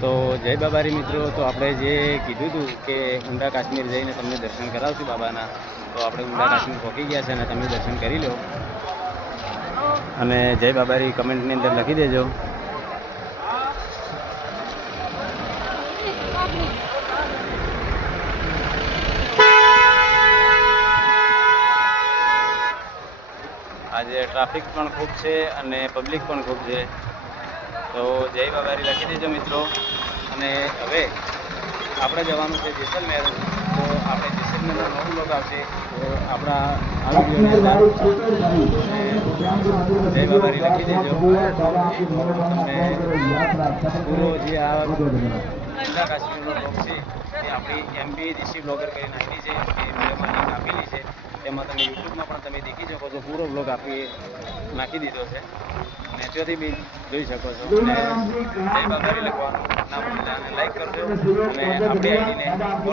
તો જય બાબારી મિત્રો, તો આપણે જે કીધું હતું કે ઊંડા કાશ્મીર જઈને તમને દર્શન કરાવશું બાબાના, તો આપણે ઊંડા કાશ્મીર પહોંચી ગયા છે અને તમે દર્શન કરી લો. અને જય બાબારી કમેન્ટની અંદર લખી દેજો. આજે ટ્રાફિક પણ ખૂબ છે અને પબ્લિક પણ ખૂબ છે, તો જય બાબારી લખી દેજો મિત્રો. અને હવે આપણે જવાનું છે જેસલમેર, તો આપણે જેસલમેરનો નવું બ્લોગ આવશે, તો આપણા આ વિડીયોની અંદર જય બાબારી લખી દેજો. તમને પૂરો જે આ ઊંડા કાશ્મીરનો બ્લોગ છે તે આપણી MP દેશી બ્લોગર કરી નાખી છે, એ વિડીયોમાં લિંક આપેલી છે, તેમાં તમે યુટ્યુબમાં પણ તમે દેખી શકો છો. પૂરો બ્લોગ આપી નાખી દીધો છે અને ત્યાંથી બી જોઈ શકો છો. અને જય બાબારી લખવાનું ના ભૂલતા અને લાઈક કરજો અને આપણી આઈડીને ફોલો